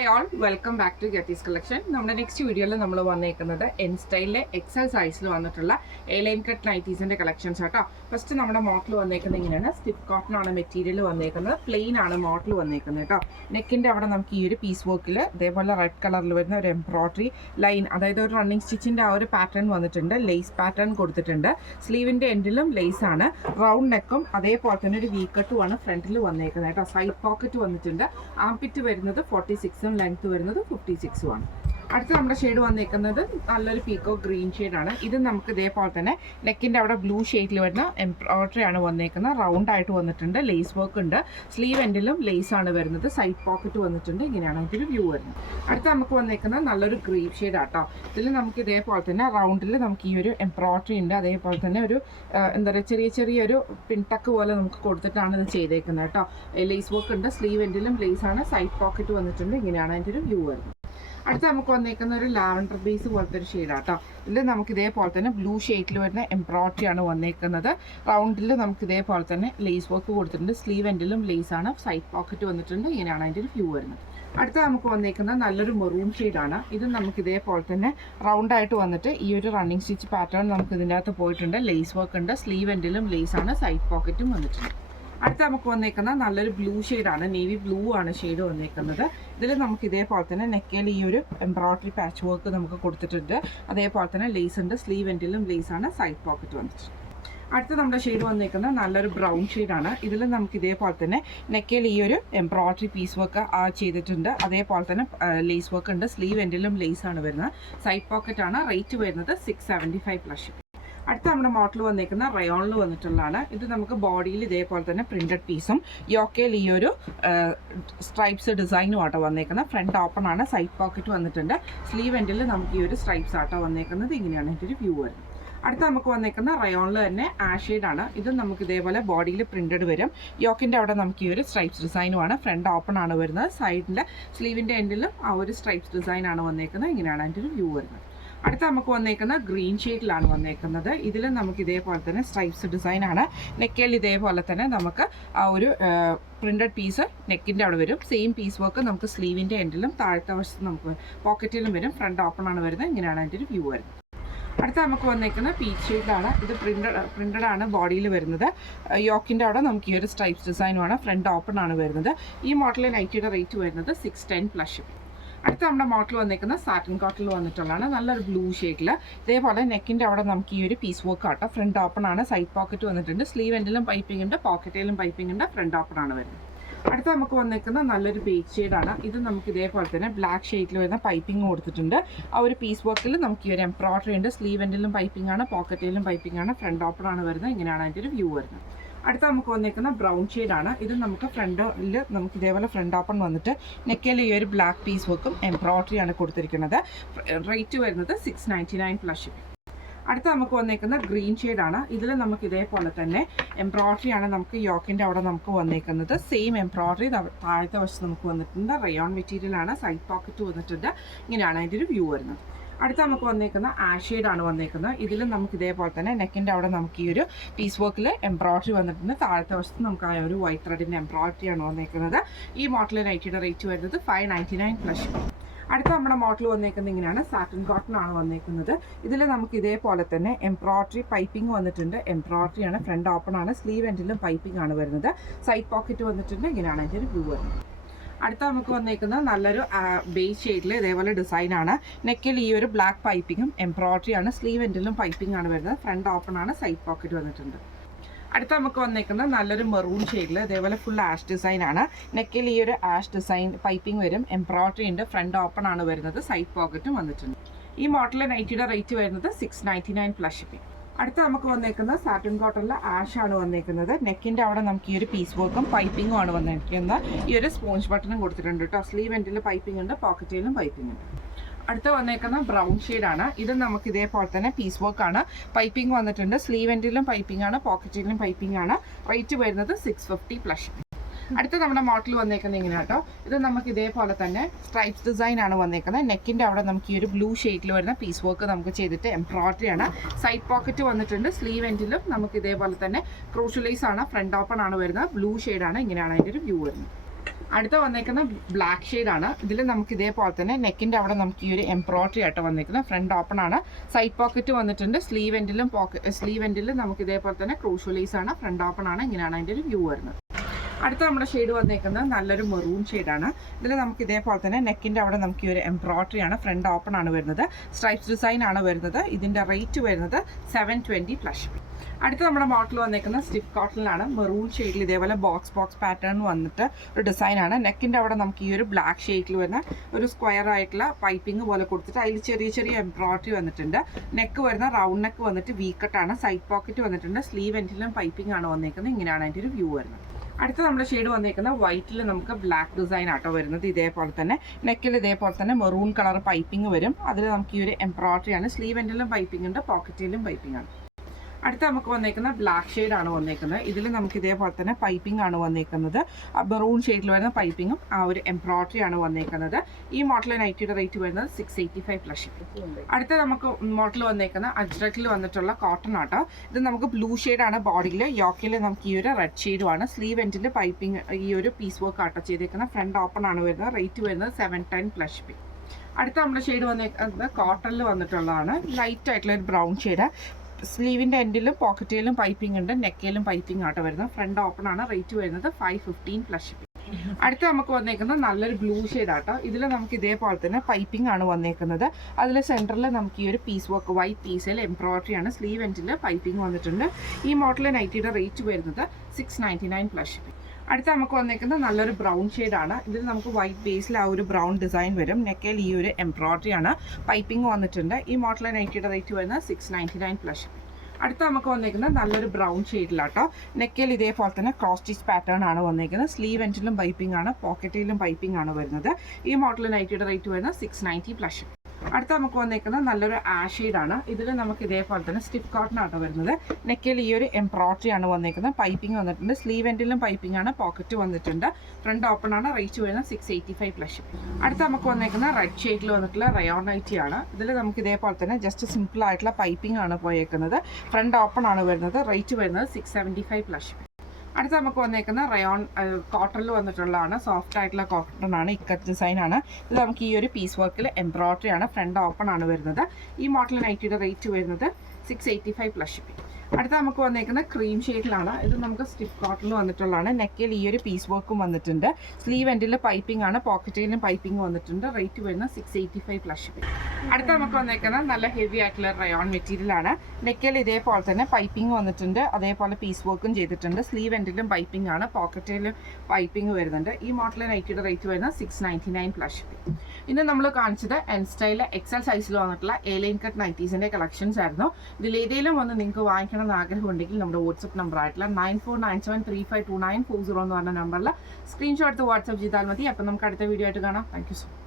Hi all, welcome back to ഗെറ്റീസ് collection. നമ്മുടെ next വീഡിയോയിൽ നമ്മൾ വന്നേക്കുന്നത് എൻ സ്റ്റൈലിലെ എക്സൽ സൈസിൽ വന്നിട്ടുള്ള എ ലൈൻ കട്ട് നൈറ്റീസിൻ്റെ കളക്ഷൻസ് ആട്ടോ. ഫസ്റ്റ് നമ്മുടെ മോഡൽ വന്നേക്കുന്നത് ഇങ്ങനെയാണ്. സ്റ്റിഫ് കോട്ടൺ ആണ് മെറ്റീരിയൽ വന്നേക്കുന്നത്, പ്ലെയിൻ ആണ് മോഡൽ വന്നേക്കുന്നത് കേട്ടോ. നെക്കിൻ്റെ അവിടെ നമുക്ക് ഈ ഒരു പീസ് വർക്കിൽ ഇതേപോലെ റെഡ് കളറിൽ വരുന്ന ഒരു എംബ്രോയിഡറി ലൈൻ, അതായത് ഒരു റണ്ണിങ് സ്റ്റിച്ചിൻ്റെ ആ ഒരു പാറ്റേൺ വന്നിട്ടുണ്ട്. ലേസ് പാറ്റേൺ കൊടുത്തിട്ടുണ്ട്. സ്ലീവിൻ്റെ എൻഡിലും ലേസ് ആണ്. റൗണ്ട് നെക്കും അതേപോലെ തന്നെ ഒരു വി കട്ടുമാണ് ഫ്രണ്ടിൽ വന്നേക്കുന്നത് കേട്ടോ. സൈഡ് പോക്കറ്റ് വന്നിട്ടുണ്ട്. ആംപിറ്റ് വരുന്നത് 46ഉം ലെങ്ത് വരുന്നത് 56ഉം ആണ്. അടുത്ത നമ്മുടെ ഷെയ്ഡ് വന്നേക്കുന്നത് നല്ലൊരു പീക്കോ ഗ്രീൻ ഷെയ്ഡാണ്. ഇത് നമുക്ക് ഇതേപോലെ തന്നെ നെക്കിൻ്റെ അവിടെ ബ്ലൂ ഷെയ്ഡിൽ വരുന്ന എംബ്രോയിഡറി ആണ് വന്നേക്കുന്നത്. റൗണ്ട് ആയിട്ട് വന്നിട്ടുണ്ട്. ലേസ് വർക്ക് ഉണ്ട്. സ്ലീവ് എൻഡിലും ലേസ് ആണ് വരുന്നത്. സൈഡ് പോക്കറ്റ് വന്നിട്ടുണ്ട്. ഇങ്ങനെയാണ് ഇതിൽ വ്യൂ വരുന്നത്. അടുത്ത നമുക്ക് വന്നേക്കുന്നത് നല്ലൊരു ഗ്രീൻ ഷെയ്ഡ് ആട്ടോ. ഇതിൽ നമുക്ക് ഇതേപോലെ തന്നെ റൗണ്ടിൽ നമുക്ക് ഈ ഒരു എംബ്രോയിഡറി ഉണ്ട്. അതേപോലെ തന്നെ ഒരു എന്താ പറയുക ചെറിയൊരു പിൻടക്ക് പോലെ നമുക്ക് കൊടുത്തിട്ടാണ് ഇത് ചെയ്തേക്കുന്നത് കേട്ടോ. ലേസ് വർക്ക് ഉണ്ട്. സ്ലീവ് എൻഡിലും ലേസ് ആണ്. സൈഡ് പോക്കറ്റ് വന്നിട്ടുണ്ട്. ഇങ്ങനെയാണ് അതിൻ്റെ ഒരു വ്യൂ വരുന്നത്. അടുത്ത നമുക്ക് വന്നേക്കുന്ന ഒരു ലാവൻഡർ ബേസ് പോലത്തെ ഒരു ഷെയ്ഡാട്ടോ. ഇതിൽ നമുക്ക് ഇതേപോലെ തന്നെ ബ്ലൂ ഷെയ്ഡിൽ വരുന്ന എംബ്രോയിഡറി ആണ് വന്നേക്കുന്നത്. റൗണ്ടിൽ നമുക്ക് ഇതേപോലെ തന്നെ ലേസ് വർക്ക് കൊടുത്തിട്ടുണ്ട്. സ്ലീവ് എൻഡിലും ലേസ് ആണ്. സൈഡ് പോക്കറ്റ് വന്നിട്ടുണ്ട്. ഇങ്ങനെയാണ് അതിൻ്റെ ഒരു വ്യൂ വരുന്നത്. അടുത്ത നമുക്ക് വന്നേക്കുന്നത് നല്ലൊരു മെറൂൺ ഷെയ്ഡാണ്. ഇത് നമുക്ക് ഇതേപോലെ തന്നെ റൗണ്ടായിട്ട് വന്നിട്ട് ഈ ഒരു റണ്ണിങ് സ്റ്റിച്ച് പാറ്റേൺ നമുക്ക് ഇതിൻ്റെ അകത്ത് പോയിട്ടുണ്ട്. ലേസ് വർക്ക് ഉണ്ട്. സ്ലീവ് എൻഡിലും ലേസ് ആണ്. സൈഡ് പോക്കറ്റും വന്നിട്ടുണ്ട്. അടുത്ത നമുക്ക് വന്നേക്കുന്ന നല്ലൊരു ബ്ലൂ ഷെയ്ഡാണ്. നേവി ബ്ലൂ ആണ് ഷെയ്ഡ് വന്നേക്കുന്നത്. ഇതിൽ നമുക്ക് ഇതേപോലെ തന്നെ നെക്കയിൽ ഈ ഒരു എംബ്രോയിഡറി പാച്ച് വർക്ക് നമുക്ക് കൊടുത്തിട്ടുണ്ട്. അതേപോലെ തന്നെ ലേസ് ഉണ്ട്. സ്ലീവ് എൻഡിലും ലേസ് ആണ്. സൈഡ് പോക്കറ്റ് വന്നിട്ടുണ്ട്. അടുത്ത നമ്മുടെ ഷെയ്ഡ് വന്നേക്കുന്നത് നല്ലൊരു ബ്രൗൺ ഷെയ്ഡാണ്. ഇതിൽ നമുക്ക് ഇതേപോലെ തന്നെ നെക്കയിൽ ഈ ഒരു എംബ്രോയിഡറി പീസ് വർക്ക് ചെയ്തിട്ടുണ്ട്. അതേപോലെ തന്നെ ലേസ് വർക്ക് ഉണ്ട്. സ്ലീവ് എൻഡിലും ലേസ് ആണ് വരുന്നത്. സൈഡ് പോക്കറ്റ് ആണ്. റേറ്റ് വരുന്നത് 675+. അടുത്ത നമ്മുടെ മോഡൽ വന്നേക്കുന്ന റയോണിൽ വന്നിട്ടുള്ളതാണ്. ഇത് നമുക്ക് ബോഡിയിൽ ഇതേപോലെ തന്നെ പ്രിന്റഡ് പീസും യോക്കയിൽ ഈ ഒരു സ്ട്രൈപ്സ് ഡിസൈനും ആട്ടോ വന്നേക്കുന്നത്. ഫ്രണ്ട് ഓപ്പൺ ആണ്. സൈഡ് പോക്കറ്റ് വന്നിട്ടുണ്ട്. സ്ലീവ് എൻഡിൽ നമുക്ക് ഈ ഒരു സ്ട്രൈപ്സ് ആട്ടോ വന്നേക്കുന്നത്. ഇങ്ങനെയാണ് ഇതിൻ്റെ ഒരു വ്യൂ വരുന്നത്. അടുത്ത നമുക്ക് വന്നേക്കുന്ന റയോണിൽ തന്നെ ആഷെയ്ഡാണ്. ഇത് നമുക്ക് ഇതേപോലെ ബോഡിയിൽ പ്രിന്റഡ് വരും. യോക്കിൻ്റെ അവിടെ നമുക്ക് ഈ ഒരു സ്ട്രൈപ്സ് ഡിസൈനുമാണ്. ഫ്രണ്ട് ഓപ്പൺ ആണ് വരുന്നത്. സൈഡിൻ്റെ സ്ലീവിൻ്റെ എൻഡിലും ആ ഒരു സ്ട്രൈപ്സ് ഡിസൈനാണ് വന്നേക്കുന്നത്. ഇങ്ങനെയാണ് അതിൻ്റെ ഒരു വ്യൂ വരുന്നത്. അടുത്ത നമുക്ക് വന്നേക്കുന്ന ഗ്രീൻ ഷെയ്ഡിലാണ് വന്നേക്കുന്നത്. ഇതിൽ നമുക്ക് ഇതേപോലെ തന്നെ സ്ട്രൈപ്സ് ഡിസൈനാണ്. നെക്കയിൽ ഇതേപോലെ തന്നെ നമുക്ക് ആ ഒരു പ്രിന്റഡ് പീസ് നെക്കിൻ്റെ അവിടെ വരും. സെയിം പീസ് വർക്ക് നമുക്ക് സ്ലീവിൻ്റെ എൻഡിലും താഴത്തെ വശത്ത് നമുക്ക് പോക്കറ്റിലും വരും. ഫ്രണ്ട് ഓപ്പൺ ആണ് വരുന്നത്. ഇങ്ങനെയാണ് അതിൻ്റെ ഒരു വ്യൂ വരുന്നത്. അടുത്ത നമുക്ക് വന്നേക്കുന്ന പീച്ച് ഷെയ്ഡാണ്. ഇത് പ്രിന്റഡ് ആണ് ബോഡിയിൽ വരുന്നത്. യോക്കിൻ്റെ അവിടെ നമുക്ക് ഈ ഒരു സ്ട്രൈപ്സ് ഡിസൈനുമാണ്. ഫ്രണ്ട് ഓപ്പൺ ആണ് വരുന്നത്. ഈ മോഡലിൽ നൈറ്റിയുടെ റേറ്റ് വരുന്നത് 610+. അടുത്ത നമ്മുടെ മോഡൽ വന്നേക്കുന്ന സാറ്റിൻ കോട്ടണിൽ വന്നിട്ടുള്ളതാണ്. നല്ലൊരു ബ്ലൂ ഷെയ്ഡിൽ ഇതേപോലെ നെക്കിൻ്റെ അവിടെ നമുക്ക് ഈ ഒരു പീസ് വർക്ക് ആട്ടോ. ഫ്രണ്ട് ഓപ്പൺ ആണ്. സൈഡ് പോക്കറ്റ് വന്നിട്ടുണ്ട്. സ്ലീവ് എൻഡിലും പൈപ്പിംഗ് ഉണ്ട്. പോക്കറ്റിലും പൈപ്പിംഗ് ഉണ്ട്. ഫ്രണ്ട് ഓപ്പൺ ആണ് വരുന്നത്. അടുത്ത നമുക്ക് വന്നേക്കുന്ന നല്ലൊരു ബേജ് ഷെയ്ഡാണ്. ഇത് നമുക്ക് ഇതേപോലെ തന്നെ ബ്ലാക്ക് ഷെയ്ഡിൽ വരുന്ന പൈപ്പിംഗ് കൊടുത്തിട്ടുണ്ട്. ആ ഒരു പീസ് വർക്കിൽ നമുക്ക് ഈ ഒരു എംബ്രോയിഡറി ഉണ്ട്. സ്ലീവ് എൻഡിലും പൈപ്പിംഗ് ആണ്. പോക്കറ്റിലും പൈപ്പിംഗ് ആണ്. ഫ്രണ്ട് ഓപ്പൺ ആണ് വരുന്നത്. ഇങ്ങനെയാണ് അതിൻ്റെ ഒരു വ്യൂ വരുന്നത്. അടുത്ത നമുക്ക് വന്നേക്കുന്ന ബ്രൗൺ ഷെയ്ഡാണ്. ഇത് നമുക്ക് ഫ്രണ്ടിൽ നമുക്ക് ഇതേപോലെ ഫ്രണ്ട് ഓപ്പൺ വന്നിട്ട് നെക്കയിൽ ഈ ഒരു ബ്ലാക്ക് പീസ് വർക്കും എംബ്രോയിഡറി ആണ് കൊടുത്തിരിക്കുന്നത്. റേറ്റ് വരുന്നത് 699+. അടുത്ത നമുക്ക് വന്നേക്കുന്ന ഗ്രീൻ ഷെയ്ഡാണ്. ഇതിൽ നമുക്ക് ഇതേപോലെ തന്നെ എംബ്രോയിഡറി ആണ് നമുക്ക് യോക്കിൻ്റെ അവിടെ നമുക്ക് വന്നേക്കുന്നത്. സെയിം എംബ്രോയിഡറി താഴത്തെ വശത്ത് നമുക്ക് വന്നിട്ടുണ്ട്. റയോൺ മെറ്റീരിയൽ ആണ്. സൈഡ് പോക്കറ്റ് വന്നിട്ടുണ്ട്. ഇങ്ങനെയാണ് അതിൻ്റെ ഒരു വ്യൂ വരുന്നത്. അടുത്ത നമുക്ക് വന്നേക്കുന്ന ആഷെയ്ഡാണ് വന്നേക്കുന്നത്. ഇതിൽ നമുക്ക് ഇതേപോലെ തന്നെ നെക്കിൻ്റെ അവിടെ നമുക്ക് ഈ ഒരു പീസ് വർക്കിൽ എംബ്രോയിഡറി വന്നിട്ടുണ്ട്. താഴത്തെ വശത്ത് നമുക്ക് ആ ഒരു വൈറ്റ് ത്രെഡിൻ്റെ എംബ്രോയിഡറി ആണ് വന്നേക്കുന്നത്. ഈ മോഡൽ നൈറ്റിയുടെ റേറ്റ് വരുന്നത് 599+. അടുത്ത നമ്മുടെ മോഡൽ വന്നേക്കുന്നത് ഇങ്ങനെയാണ്. സാറ്റിൻ കോട്ടൺ ആണ് വന്നേക്കുന്നത്. ഇതിൽ നമുക്ക് ഇതേപോലെ തന്നെ എംബ്രോയിഡറി പൈപ്പിംഗ് വന്നിട്ടുണ്ട്. എംബ്രോയിഡറി ആണ്. ഫ്രണ്ട് ഓപ്പൺ ആണ്. സ്ലീവ് എൻഡിലും പൈപ്പിംഗ് ആണ് വരുന്നത്. സൈഡ് പോക്കറ്റ് വന്നിട്ടുണ്ട്. ഇങ്ങനെയാണ് അതിൻ്റെ ഒരു വ്യൂ വരുന്നത്. അടുത്ത നമുക്ക് വന്നേക്കുന്നത് നല്ലൊരു ബേസ് ഷെയ്ഡിൽ ഇതേപോലെ ഡിസൈനാണ്. നെക്കിൽ ഈ ഒരു ബ്ലാക്ക് പൈപ്പിങ്ങും എംബ്രോയിഡറി ആണ്. സ്ലീവ് എൻഡിലും പൈപ്പിംഗ് ആണ് വരുന്നത്. ഫ്രണ്ട് ഓപ്പൺ ആണ്. സൈഡ് പോക്കറ്റ് വന്നിട്ടുണ്ട്. അടുത്ത നമുക്ക് വന്നേക്കുന്നത് നല്ലൊരു മെറൂൺ ഷെയ്ഡിൽ ഇതേപോലെ ഫുൾ ആഷ് ഡിസൈനാണ്. നെക്കിൽ ഈ ഒരു ആഷ് ഡിസൈൻ പൈപ്പിംഗ് വരും. എംബ്രോയിഡറി ഉണ്ട്. ഫ്രണ്ട് ഓപ്പൺ ആണ് വരുന്നത്. സൈഡ് പോക്കറ്റും വന്നിട്ടുണ്ട്. ഈ മോഡൽ നൈറ്റിയുടെ റേറ്റ് വരുന്നത് 699+. അടുത്ത നമുക്ക് വന്നേക്കുന്നത് സാറ്റിൻ കോട്ടണിൽ ആഷ് ആണ് വന്നേക്കുന്നത്. നെക്കിൻ്റെ അവിടെ നമുക്ക് ഈ ഒരു പീസ് വർക്കും പൈപ്പിങ്ങും ആണ് വന്നിരിക്കുന്നത്. ഈ ഒരു സ്പോഞ്ച് ബട്ടണും കൊടുത്തിട്ടുണ്ട് കേട്ടോ. സ്ലീവ് എൻഡിൽ പൈപ്പിംഗ് ഉണ്ട്. പോക്കറ്റിലും പൈപ്പിംഗ് ഉണ്ട്. അടുത്ത വന്നേക്കുന്ന ബ്രൗൺ ഷെയ്ഡാണ്. ഇത് നമുക്ക് ഇതേപോലെ തന്നെ പീസ് വർക്ക് ആണ്. പൈപ്പിംഗ് വന്നിട്ടുണ്ട്. സ്ലീവ് എൻഡിലും പൈപ്പിംഗ് ആണ്. പോക്കറ്റിലും പൈപ്പിംഗ് ആണ്. റേറ്റ് വരുന്നത് 650+. അടുത്ത നമ്മുടെ മോഡൽ വന്നേക്കുന്നത് ഇങ്ങനെ കേട്ടോ. ഇത് നമുക്ക് ഇതേപോലെ തന്നെ സ്ട്രൈപ്സ് ഡിസൈൻ ആണ് വന്നേക്കുന്നത്. നെക്കിൻ്റെ അവിടെ നമുക്ക് ഈ ഒരു ബ്ലൂ ഷെയ്ഡിൽ വരുന്ന പീസ് വർക്ക് നമുക്ക് ചെയ്തിട്ട് എംബ്രോയിഡറി ആണ്. സൈഡ് പോക്കറ്റ് വന്നിട്ടുണ്ട്. സ്ലീവ് എൻഡിലും നമുക്ക് ഇതേപോലെ തന്നെ ക്രോഷ്യലൈസ് ആണ്. ഫ്രണ്ട് ഓപ്പൺ ആണ് വരുന്നത്. ബ്ലൂ ഷെയ്ഡാണ്. ഇങ്ങനെയാണ് അതിൻ്റെ ഒരു വ്യൂ വരുന്നത്. അടുത്ത വന്നേക്കുന്ന ബ്ലാക്ക് ഷെയ്ഡാണ്. ഇതിൽ നമുക്ക് ഇതേപോലെ തന്നെ നെക്കിൻ്റെ അവിടെ നമുക്ക് ഈ ഒരു എംബ്രോയിഡറി ആയിട്ട് വന്നേക്കുന്നത്. ഫ്രണ്ട് ഓപ്പൺ ആണ്, സൈഡ് പോക്കറ്റ് വന്നിട്ടുണ്ട്. സ്ലീവ് എൻഡിലും നമുക്ക് ഇതേപോലെ തന്നെ ക്രൂഷ്യൽ ലേസ് ആണ്. ഫ്രണ്ട് ഓപ്പൺ ആണ്. ഇങ്ങനെയാണ് അതിൻ്റെ ഒരു വ്യൂ വരുന്നത്. അടുത്ത നമ്മുടെ ഷെയ്ഡ് വന്നേക്കുന്നത് നല്ലൊരു മെറൂൺ ഷെയ്ഡാണ്. ഇതിൽ നമുക്ക് ഇതേപോലെ തന്നെ നെക്കിൻ്റെ അവിടെ നമുക്ക് ഈ ഒരു എംബ്രോയിഡറി ആണ്. ഫ്രണ്ട് ഓപ്പൺ ആണ് വരുന്നത്. സ്ട്രൈപ്സ് ഡിസൈൻ ആണ് വരുന്നത്. ഇതിൻ്റെ റേറ്റ് വരുന്നത് 720+. അടുത്ത നമ്മുടെ മോഡൽ വന്നേക്കുന്നത് സ്റ്റിഫ് കോട്ടണിലാണ്. മെറൂൺ ഷെയ്ഡിൽ ഇതേപോലെ ബോക്സ് പാറ്റേൺ വന്നിട്ട് ഒരു ഡിസൈനാണ്. നെക്കിൻ്റെ അവിടെ നമുക്ക് ഈ ഒരു ബ്ലാക്ക് ഷെയ്ഡിൽ വരുന്ന ഒരു സ്ക്വയർ ആയിട്ടുള്ള പൈപ്പിംഗ് പോലെ കൊടുത്തിട്ട് അതിൽ ചെറിയ എംബ്രോയിഡറി വന്നിട്ടുണ്ട്. നെക്ക് വരുന്ന റൗണ്ട് നെക്ക് വന്നിട്ട് വീക്കട്ടാണ്. സൈഡ് പോക്കറ്റ് വന്നിട്ടുണ്ട്. സ്ലീവ് എൻഡിലും പൈപ്പിംഗ് ആണ് വന്നേക്കുന്നത്. ഇങ്ങനെയാണ് അതിൻ്റെ ഒരു വ്യൂ വരുന്നത്. അടുത്ത നമ്മുടെ ഷെയ്ഡ് വന്നേക്കുന്നത് വൈറ്റിൽ നമുക്ക് ബ്ലാക്ക് ഡിസൈൻ ആട്ടോ വരുന്നത്. ഇതേപോലെ തന്നെ നെക്കിൽ ഇതേപോലെ തന്നെ മെറൂൺ കളർ പൈപ്പിംഗ് വരും. അതിൽ നമുക്ക് ഈ ഒരു എംബ്രോയിഡറി ആണ്. സ്ലീവ് എൻഡിലും പൈപ്പിംഗ് ഉണ്ട്, പോക്കറ്റിലും പൈപ്പിംഗ് ആണ്. അടുത്ത നമുക്ക് വന്നേക്കുന്ന ബ്ലാക്ക് ഷെയ്ഡാണ് വന്നേക്കുന്നത്. ഇതിൽ നമുക്ക് ഇതേപോലെ തന്നെ പൈപ്പിംഗ് ആണ് വന്നേക്കുന്നത്. മെറൂൺ ഷെയ്ഡിൽ വരുന്ന പൈപ്പിങ്ങും ആ ഒരു എംബ്രോയിഡറി ആണ് വന്നേക്കുന്നത്. ഈ മോഡൽ നൈറ്റിയുടെ റേറ്റ് വരുന്നത് 685+. അടുത്ത നമുക്ക് മോഡൽ വന്നേക്കുന്ന അജ്രക്കിൽ വന്നിട്ടുള്ള കോട്ടൺ ആട്ടോ. ഇത് നമുക്ക് ബ്ലൂ ഷെയ്ഡാണ് ബോഡിയിൽ. യോക്കിൽ നമുക്ക് ഈ ഒരു റെഡ് ഷെയ്ഡുമാണ്. സ്ലീവ് എൻഡിൽ പൈപ്പിംഗ് ഈ ഒരു പീസ് വർക്ക് ആട്ടോ ചെയ്തേക്കുന്നത്. ഫ്രണ്ട് ഓപ്പൺ ആണ് വരുന്നത്. റേറ്റ് വരുന്നത് 710+. അടുത്ത നമ്മുടെ ഷെയ്ഡ് വന്നേക്കുന്നത് കോട്ടണിൽ വന്നിട്ടുള്ളതാണ്. ലൈറ്റ് ആയിട്ടുള്ള ഒരു ബ്രൗൺ ഷെയ്ഡ്. സ്ലീവിൻ്റെ എൻഡിലും പോക്കറ്റിലും പൈപ്പിംഗ് ഉണ്ട്. നെക്കിലും പൈപ്പിംഗ് ആട്ടോ വരുന്നത്. ഫ്രണ്ട് ഓപ്പൺ ആണ്. റേറ്റ് വരുന്നത് 515+. അടുത്ത നമുക്ക് വന്നേക്കുന്നത് നല്ലൊരു ബ്ലൂ ഷെയ്ഡ് ആട്ടോ. ഇതിൽ നമുക്ക് ഇതേപോലെ തന്നെ പൈപ്പിംഗ് ആണ് വന്നേക്കുന്നത്. അതിൽ സെൻറ്ററിൽ നമുക്ക് ഈ ഒരു പീസ് വർക്ക് വൈറ്റ് പീസിൽ എംബ്രോയിഡറി ആണ്. സ്ലീവ് എൻഡിൽ പൈപ്പിംഗ് വന്നിട്ടുണ്ട്. ഈ മോഡൽ നൈറ്റിയുടെ റേറ്റ് വരുന്നത് 699+. അടുത്ത നമുക്ക് വന്നേക്കുന്നത് നല്ലൊരു ബ്രൗൺ ഷെയ്ഡാണ്. ഇതിൽ നമുക്ക് വൈറ്റ് ബേസിൽ ആ ഒരു ബ്രൗൺ ഡിസൈൻ വരും. നെക്കയിൽ ഈ ഒരു എംബ്രോയിഡറി ആണ്. പൈപ്പിംഗ് വന്നിട്ടുണ്ട്. ഈ മോഡൽ നൈറ്റിയുടെ റേറ്റ് വരുന്നത് 699+. അടുത്ത നമുക്ക് വന്നേക്കുന്നത് നല്ലൊരു ബ്രൗൺ ഷെയ്ഡിലാട്ടോ. നെക്കയിൽ ഇതേപോലെ തന്നെ ക്രോസ് സ്റ്റിച്ച് പാറ്റേൺ ആണ് വന്നേക്കുന്നത്. സ്ലീവ് എൻഡിലും പൈപ്പിംഗ് ആണ്, പോക്കറ്റിലും പൈപ്പിംഗ് ആണ് വരുന്നത്. ഈ മോഡൽ നൈറ്റിയുടെ റേറ്റ് വരുന്നത് 690+. അടുത്ത നമുക്ക് വന്നേക്കുന്നത് നല്ലൊരു ആഷ് ഷെയ്ഡാണ്. ഇതിൽ നമുക്ക് ഇതേപോലെ തന്നെ സ്റ്റിഫ് കോട്ടൺ ആട്ടോ വരുന്നത്. നെക്കിൽ ഈ ഒരു എംബ്രോയിഡറി ആണ് വന്നേക്കുന്നത്. പൈപ്പിംഗ് വന്നിട്ടുണ്ട്. സ്ലീവ് എൻഡിലും പൈപ്പിംഗ് ആണ്, പോക്കറ്റ് വന്നിട്ടുണ്ട്. ഫ്രണ്ട് ഓപ്പൺ ആണ്. റേറ്റ് വരുന്നത് 685+. അടുത്ത നമുക്ക് വന്നേക്കുന്ന റെഡ് ഷെയ്ഡിൽ വന്നിട്ടുള്ള റയോൺ നൈറ്റി ആണ്. ഇതിൽ നമുക്ക് ഇതേപോലെ തന്നെ ജസ്റ്റ് സിമ്പിൾ ആയിട്ടുള്ള പൈപ്പിംഗ് ആണ് പോയേക്കുന്നത്. ഫ്രണ്ട് ഓപ്പൺ ആണ് വരുന്നത്. റേറ്റ് വരുന്നത് 675+. അടുത്ത നമുക്ക് വന്നേക്കുന്ന റയോൺ കോട്ടണിൽ വന്നിട്ടുള്ളതാണ്. സോഫ്റ്റ് ആയിട്ടുള്ള കോട്ടൺ ആണ്. ഇക്കറ്റ് ഡിസൈൻ ആണ്. ഇത് നമുക്ക് ഈ ഒരു പീസ് വർക്കിൽ എംബ്രോയിഡറി ആണ്. ഫ്രണ്ട് ഓപ്പൺ ആണ് വരുന്നത്. ഈ മോഡൽ നൈറ്റിയുടെ റേറ്റ് വരുന്നത് 685+. അടുത്ത നമുക്ക് വന്നേക്കുന്നത് ക്രീം ഷെയ്ഡിലാണ്. ഇത് നമുക്ക് സ്റ്റിഫ് കോട്ടണിൽ വന്നിട്ടുള്ളതാണ്. നെക്കിൽ ഈ ഒരു പീസ് വർക്കും വന്നിട്ടുണ്ട്. സ്ലീവ് എൻഡിൽ പൈപ്പിംഗ് ആണ്, പോക്കറ്റിലും പൈപ്പിംഗ് വന്നിട്ടുണ്ട്. റേറ്റ് വരുന്നത് 685+. അടുത്ത നമുക്ക് വന്നേക്കുന്നത് നല്ല ഹെവി ആയിട്ടുള്ള റയോൺ മെറ്റീരിയൽ ആണ്. നെക്കിൽ ഇതേപോലെ തന്നെ പൈപ്പിംഗ് വന്നിട്ടുണ്ട്. അതേപോലെ പീസ് വർക്കും ചെയ്തിട്ടുണ്ട്. സ്ലീവ് എൻഡിലും പൈപ്പിംഗ് ആണ്, പോക്കറ്റിലും പൈപ്പിംഗ് വരുന്നുണ്ട്. ഈ മോഡൽ നൈറ്റിയുടെ റേറ്റ് വരുന്നത് 699+. ഇന്ന് നമ്മൾ കാണിച്ചത് എൻ സ്റ്റൈലിലെ എക്സൽ സൈസിൽ വന്നിട്ടുള്ള ലൈൻ കട്ട് നൈറ്റീസിൻ്റെ കളക്ഷൻസ് ആയിരുന്നു. ഇതിൽ ഏതെങ്കിലും ഒന്ന് നിങ്ങൾക്ക് വാങ്ങിക്കണം എന്ന് ആഗ്രഹമുണ്ടെങ്കിൽ നമ്മുടെ വാട്സപ്പ് നമ്പർ ആയിട്ടുള്ള 9497352940 എന്ന് പറഞ്ഞ നമ്പറിൽ സ്ക്രീൻഷോട്ട് എടുത്ത് വാട്സപ്പ് ചെയ്താൽ മതി. അപ്പം നമുക്ക് അടുത്ത വീഡിയോ ആയിട്ട് കാണാം. Thank you so much.